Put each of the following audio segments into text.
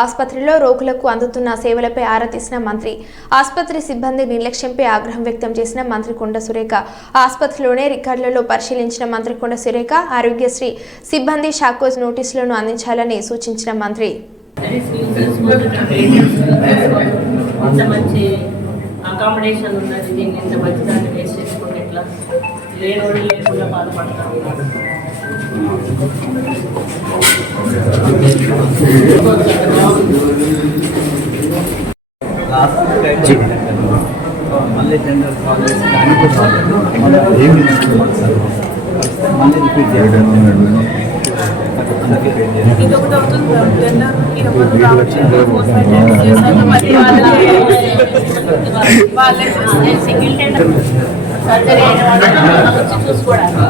ఆసుపత్రిలో రోగులకు అందుతున్న సేవలపై ఆరా తీసిన మంత్రి ఆసుపత్రి సిబ్బంది నిర్లక్ష్యంపై ఆగ్రహం వ్యక్తం చేసిన మంత్రి కొండ సురేఖ ఆసుపత్రిలోనే రికార్డులలో పరిశీలించిన మంత్రి కొండ సురేఖ ఆరోగ్యశ్రీ సిబ్బంది షాకోజ్ నోటీసులను అందించాలని సూచించిన మంత్రి. అకామిడేషన్ ఉన్నది దీన్ని ఇంత మంచి దాన్ని వేస్ట్ చేసుకుంటే ఎట్లా? లేనోడు లేకుండా బాధపడతా ఉన్నారు మళ్ళీ టెండర్ కాల్ చేసి మళ్ళీ రిపీట్ చేయడం వాళ్ళకి వాళ్ళే సింగిల్ టెండర్ సర్జరీ అయిన వాళ్ళు వచ్చి చూసుకోవడానికి.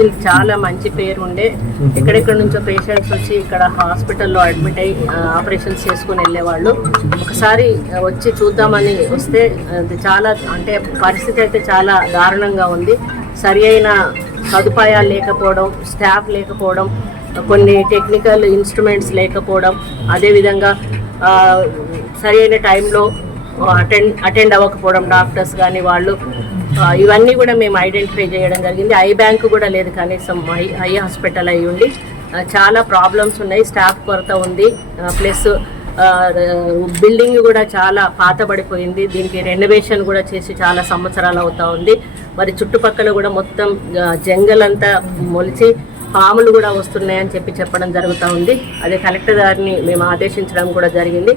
దీనికి చాలా మంచి పేరు ఉండే. ఎక్కడెక్కడ నుంచో పేషెంట్స్ వచ్చి ఇక్కడ హాస్పిటల్లో అడ్మిట్ అయ్యి ఆపరేషన్స్ చేసుకుని వెళ్ళేవాళ్ళు. ఒకసారి వచ్చి చూద్దామని వస్తే చాలా అంటే పరిస్థితి అయితే చాలా దారుణంగా ఉంది. సరి అయిన సదుపాయాలు లేకపోవడం స్టాఫ్ లేకపోవడం కొన్ని టెక్నికల్ ఇన్స్ట్రుమెంట్స్ లేకపోవడం అదేవిధంగా సరి అయిన టైంలో అటెండ్ అటెండ్ అవ్వకపోవడం డాక్టర్స్ కానీ వాళ్ళు. ఇవన్నీ కూడా మేము ఐడెంటిఫై చేయడం జరిగింది. ఐ బ్యాంక్ కూడా లేదు కనీసం. ఐ ఐ హాస్పిటల్ అయి ఉండి చాలా ప్రాబ్లమ్స్ ఉన్నాయి. స్టాఫ్ కొరత ఉంది. ప్లస్ బిల్డింగ్ కూడా చాలా పాతబడిపోయింది. దీనికి రెనోవేషన్ కూడా చేసి చాలా సంవత్సరాలు అవుతా ఉంది. మరి చుట్టుపక్కల కూడా మొత్తం జంగల్ అంతా మొలిచి పాములు కూడా వస్తున్నాయని చెప్పి చెప్పడం జరుగుతూ ఉంది. అదే కలెక్టర్ గారిని మేము ఆదేశించడం కూడా జరిగింది.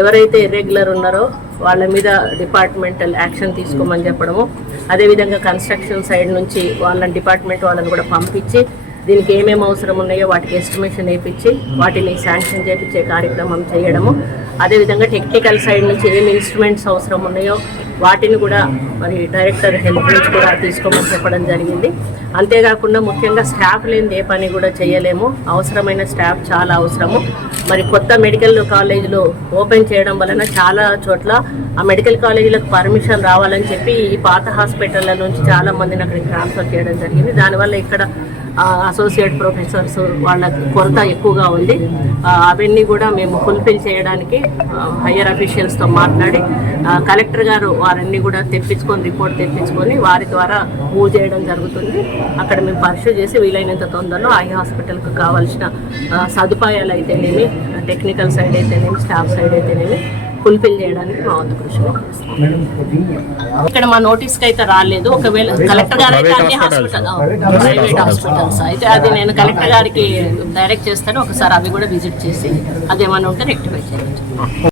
ఎవరైతే ఇర్రెగ్యులర్ ఉన్నారో వాళ్ళ మీద డిపార్ట్మెంటల్ యాక్షన్ తీసుకోమని చెప్పడము. అదేవిధంగా కన్స్ట్రక్షన్ సైడ్ నుంచి వాళ్ళ డిపార్ట్మెంట్ వాళ్ళని కూడా పంపించి దీనికి ఏమేమి అవసరం ఉన్నాయో వాటికి ఎస్టిమేషన్ వేయించి వాటిని శాంక్షన్ చేయించే కార్యక్రమం చేయడము. అదేవిధంగా టెక్నికల్ సైడ్ నుంచి ఏం ఇన్స్ట్రుమెంట్స్ అవసరం ఉన్నాయో వాటిని కూడా మరి డైరెక్టర్ హెల్త్ నుంచి కూడా తీసుకోమని చెప్పడం జరిగింది. అంతేకాకుండా ముఖ్యంగా స్టాఫ్ లేని ఏ పని కూడా చేయలేము. అవసరమైన స్టాఫ్ చాలా అవసరము. మరి కొత్త మెడికల్ కాలేజీలు ఓపెన్ చేయడం వలన చాలా చోట్ల ఆ మెడికల్ కాలేజీలకు పర్మిషన్ రావాలని చెప్పి ఈ పాత హాస్పిటల్ల నుంచి చాలా మందిని అక్కడికి ట్రాన్స్ఫర్ చేయడం జరిగింది. దానివల్ల ఇక్కడ అసోసియేట్ ప్రొఫెసర్స్ వాళ్ళ కొరత ఎక్కువగా ఉంది. అవన్నీ కూడా మేము ఫుల్ఫిల్ చేయడానికి హయ్యర్ అఫీషియల్స్తో మాట్లాడి కలెక్టర్ గారు వారన్నీ కూడా తెప్పించుకొని రిపోర్ట్ తెప్పించుకొని వారి ద్వారా మూవ్ చేయడం జరుగుతుంది. అక్కడ మేము పరిశీలి చేసి వీలైనంత తొందరలో ఐ హాస్పిటల్కి కావాల్సిన సదుపాయాలు అయితేనేమి టెక్నికల్ సైడ్ అయితేనేమి స్టాఫ్ సైడ్ అయితేనేమి ఫుల్ఫిల్ చేయడానికి మా వంతు కృషి. ఇక్కడ మా నోటీస్కి అయితే రాలేదు. ఒకవేళ కలెక్టర్ గారు అయితే అన్ని హాస్పిటల్ ప్రైవేట్ హాస్పిటల్స్ అయితే అది నేను కలెక్టర్ గారికి డైరెక్ట్ చేస్తాను. ఒకసారి అవి కూడా విజిట్ చేసి అదేమన్నా ఉంటే రెక్టిఫై చేయవచ్చు